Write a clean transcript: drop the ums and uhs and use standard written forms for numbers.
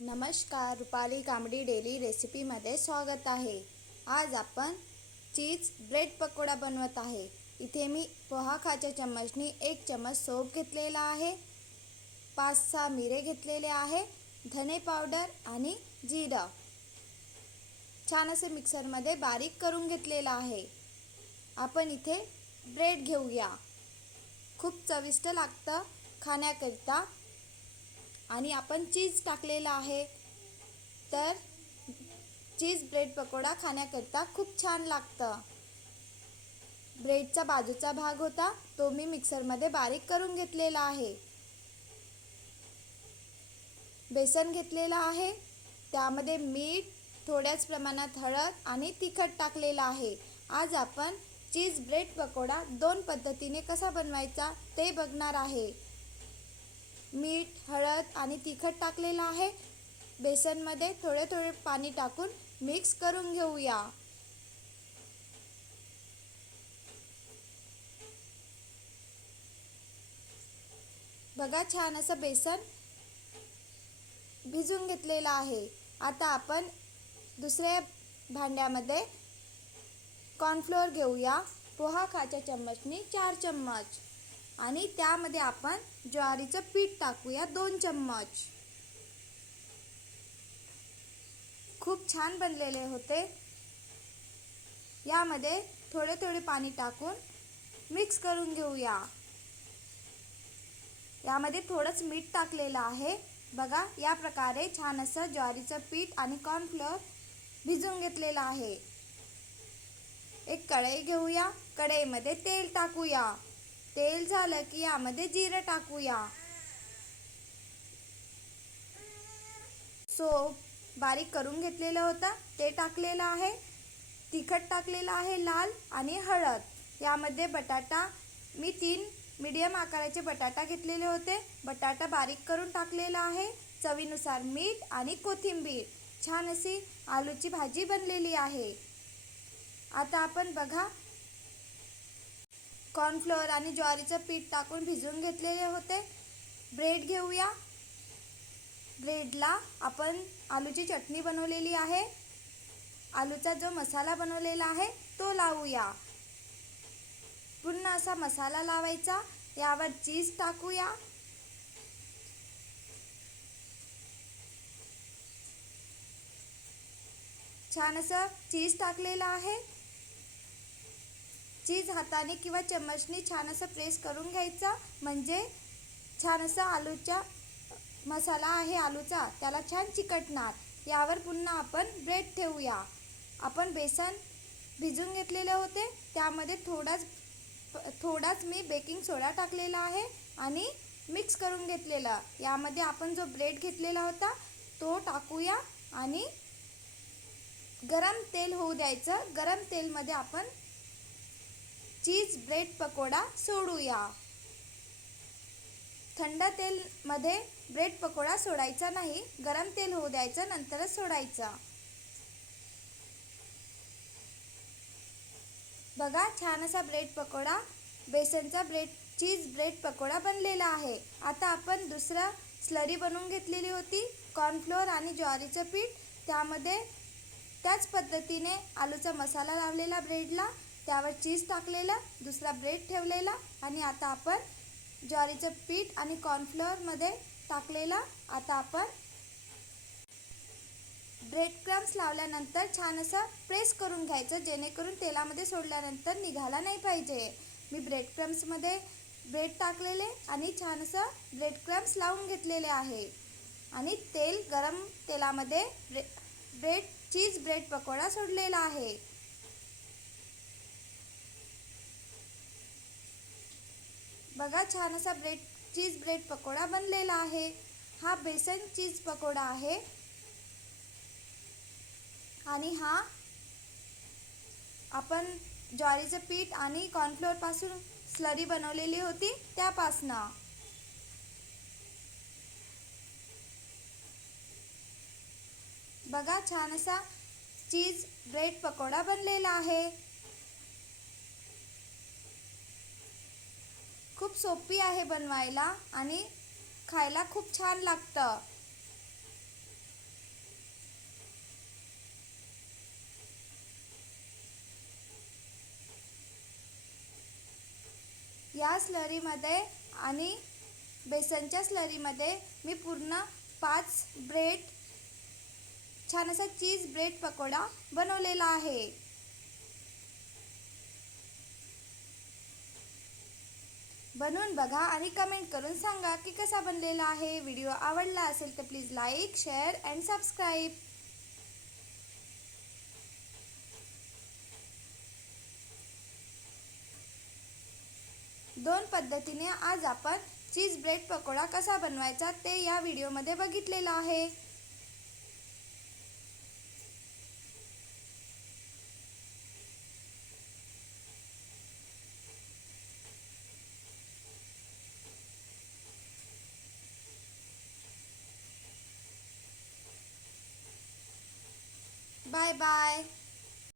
नमस्कार, रुपाली कांबडी डेली रेसिपीमध्ये स्वागत आहे। आज आपण चीज ब्रेड पकोडा बनवत आहे। इथे मी पोहा खाच्या चम्मचनी 1 चम्मच सोप घेतलेला आहे, 5-6 मिरे घेतलेले आहे, धने पावडर आणि जिरा छान असे मिक्सरमध्ये बारीक करून घेतलेला आहे। आपण इथे ब्रेड घेऊया, खूप चविष्ट लागतं खाण्याकरिता। आणि आपण चीज टाकलेला आहे, तर चीज ब्रेड पकोडा खाण्याकरिता खूप छान लागतं। ब्रेडचा बाजूचा भाग होता तो मी मिक्सरमध्ये बारीक करून घेतलेला आहे। बेसन घेतलेला आहे, त्यामध्ये मीठ, थोड्याच प्रमाणात हळद आणि तिखट टाकलेला आहे। आज आपण चीज ब्रेड पकोडा 2 पद्धतीने कसा बनवायचा ते बघणार आहे। मीठ, हळद आणि तिखट टाकलेला आहे। बेसनमध्ये थोडे थोडे पाणी टाकून मिक्स करून घेऊया। बघा, छान असं बेसन भिजून घेतलेलं आहे। आता आपण दुसऱ्या भांड्यामध्ये कॉर्नफ्लोअर घेऊया, पोहा खाच्या चम्मचनी 4 चम्मच आणि त्यामध्ये आपण ज्वारीचं पीठ टाकूया 2 चम्मच। खूप छान बनलेले होते। यामध्ये थोडे थोडे पाणी टाकून मिक्स करून घेऊया। यामध्ये थोडंच मीठ टाकलेलं आहे। बघा, या प्रकारे छान असं ज्वारीचं पीठ आणि कॉर्नफ्लोअर भिजवून घेतलेलं आहे। एक कढई घेऊया, कढईमध्ये तेल टाकूया। तेल झालं की यामध्ये जिरे टाकूया। सोप बारीक करून घेतलेलं होतं ते टाकलेलं आहे। तिखट टाकलेलं आहे लाल आणि हळद। यामध्ये बटाटा, मी 3 मीडियम आकाराचे बटाटा घेतलेले होते, बटाटा बारीक करून टाकलेला आहे। चवीनुसार मीठ आणि कोथिंबीर। छान अशी आलूची भाजी बनलेली आहे। आता आपण बघा, कॉर्नफ्लोअर आणि ज्वारीचं पीठ टाकून भिजवून घेतलेले होते। ब्रेड घेऊया, ब्रेडला आपण आलूची चटणी बनवलेली आहे, आलूचा जो मसाला बनवलेला आहे तो लावूया। पूर्ण असा मसाला लावायचा। यावर चीज टाकूया, छान असं चीज टाकलेलं आहे। चीज हाताने किंवा चम्मचनी छान असं प्रेस करून घ्यायचं, म्हणजे छान असं आलूचा मसाला आहे आलूचा त्याला छान चिकटणार। यावर पुन्हा आपण ब्रेड ठेवूया। आपण बेसन भिजून घेतलेले होते, त्यामध्ये थोडाच मी बेकिंग सोडा टाकलेला आहे आणि मिक्स करून घेतलेला। यामध्ये आपण जो ब्रेड घेतलेला होता तो टाकूया आणि गरम तेल होऊ द्यायचं। गरम तेलमध्ये आपण चीज ब्रेड पकोडा सोडूया। थंड तेलमध्ये ब्रेड पकोडा सोडायचा नाही, गरम तेल होऊ द्यायचं, नंतरच सोडायचा। बघा, छान असा ब्रेड पकोडा, बेसनचा चीज ब्रेड पकोडा बनलेला आहे। आता आपण दुसरा स्लरी बनवून घेतलेली होती, कॉर्नफ्लोअर आणि ज्वारीचं पीठ। त्यामध्ये त्याच पद्धतीने आलूचा मसाला लावलेला ब्रेडला, त्यावर चीज टाकलेला, दुसरा ब्रेड ठेवलेला आणि आता आपण ज्वारीचं पीठ आणि कॉर्नफ्लोअरमध्ये टाकलेला। आता आपण ब्रेड क्रम्स लावल्यानंतर छान असं प्रेस करून घ्यायचं, जेणेकरून तेलामध्ये सोडल्यानंतर निघाला नाही पाहिजे। मी ब्रेड क्रम्समध्ये ब्रेड टाकलेले आणि छान असं ब्रेड क्रम्स लावून घेतलेले आहे आणि गरम तेलामध्ये चीज ब्रेड पकोडा सोडलेला आहे। बघा, छान असा चीज ब्रेड पकोडा बनलेला आहे। हा बेसन चीज पकोडा आहे आणि हा आपण ज्वारीचं पीठ आणि कॉर्नफ्लोअर पासून स्लरी बनवलेली होती त्यापासनं। बघा, छान असा चीज ब्रेड पकोडा बनलेला आहे। खूप सोपी आहे बनवायला आणि खायला खूप छान लागतं। या स्लरीमध्ये आणि बेसनच्या स्लरीमध्ये मी पूर्ण 5 ब्रेड छान असा चीज ब्रेड पकोडा बनवलेला आहे। बनवून बघा आणि कमेंट करून सांगा की कसा बनलेला आहे। व्हिडिओ आवडला असेल तर please like, share and subscribe. दोन पद्धतीने आज आपण चीज ब्रेड पकोडा कसा बनवायचा ते या व्हिडिओमध्ये बघितलेला आहे। Bye bye.